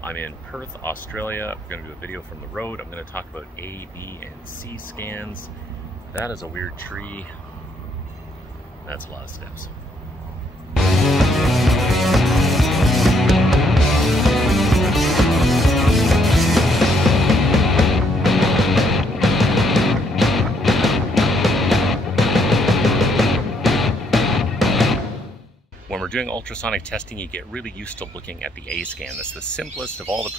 I'm in Perth, Australia. I'm going to do a video from the road. I'm going to talk about A, B, and C scans. That is a weird tree. That's a lot of steps. When we're doing ultrasonic testing, you get really used to looking at the A scan. That's the simplest of all the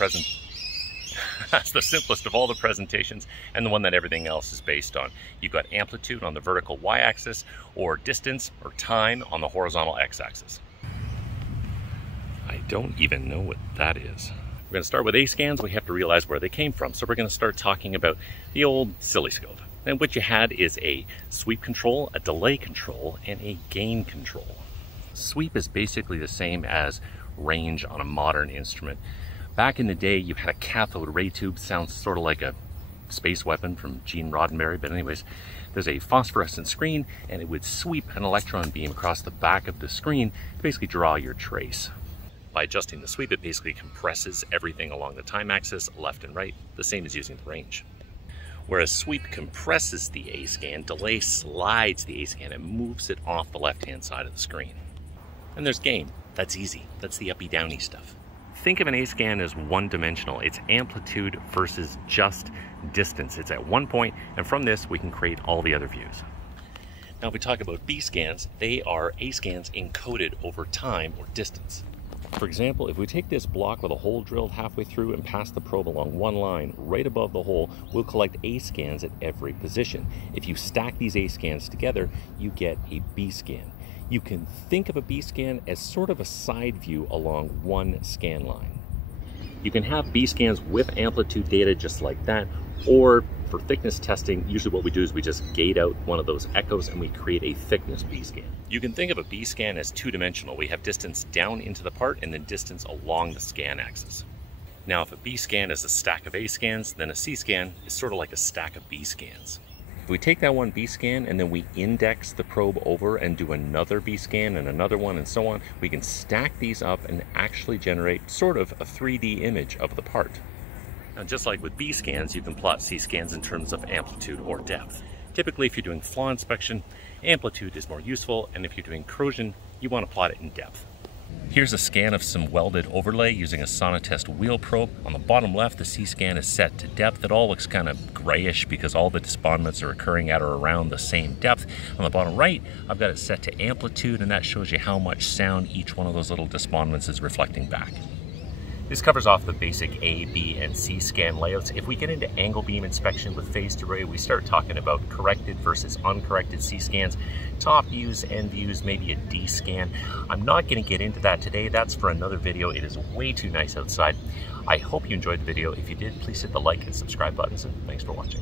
presentations, and the one that everything else is based on. You've got amplitude on the vertical y-axis, or distance or time on the horizontal x-axis. I don't even know what that is. We're going to start with A scans. We have to realize where they came from. So we're going to start talking about the old oscilloscope. And what you had is a sweep control, a delay control, and a gain control. Sweep is basically the same as range on a modern instrument. Back in the day, you had a cathode ray tube. Sounds sort of like a space weapon from Gene Roddenberry, but anyways, there's a phosphorescent screen, and it would sweep an electron beam across the back of the screen to basically draw your trace. By adjusting the sweep, it basically compresses everything along the time axis, left and right, the same as using the range. Whereas sweep compresses the A scan, delay slides the A scan and moves it off the left-hand side of the screen. And there's gain. That's easy. That's the uppy-downy stuff. Think of an A scan as one-dimensional. It's amplitude versus just distance. It's at one point, and from this, we can create all the other views. Now, if we talk about B scans, they are A scans encoded over time or distance. For example, if we take this block with a hole drilled halfway through and pass the probe along one line right above the hole, we'll collect A scans at every position. If you stack these A scans together, you get a B scan. You can think of a B scan as sort of a side view along one scan line. You can have B scans with amplitude data just like that, or for thickness testing, usually what we do is we just gate out one of those echoes and we create a thickness B scan. You can think of a B scan as two-dimensional. We have distance down into the part and then distance along the scan axis. Now, if a B scan is a stack of A scans, then a C scan is sort of like a stack of B scans. If we take that one B scan and then we index the probe over and do another B scan and another one and so on, we can stack these up and actually generate sort of a 3D image of the part. Now, just like with B scans, you can plot C scans in terms of amplitude or depth. Typically, if you're doing flaw inspection, amplitude is more useful, and if you're doing corrosion, you want to plot it in depth. Here's a scan of some welded overlay using a Sonotest wheel probe. On the bottom left, the C scan is set to depth. It all looks kind of grayish because all the disbandments are occurring at or around the same depth. On the bottom right, I've got it set to amplitude, and that shows you how much sound each one of those little disbandments is reflecting back. This covers off the basic A, B, and C scan layouts. If we get into angle beam inspection with phased array, we start talking about corrected versus uncorrected C scans, top views, end views, maybe a D scan. I'm not going to get into that today. That's for another video. It is way too nice outside. I hope you enjoyed the video. If you did, please hit the like and subscribe buttons, and thanks for watching.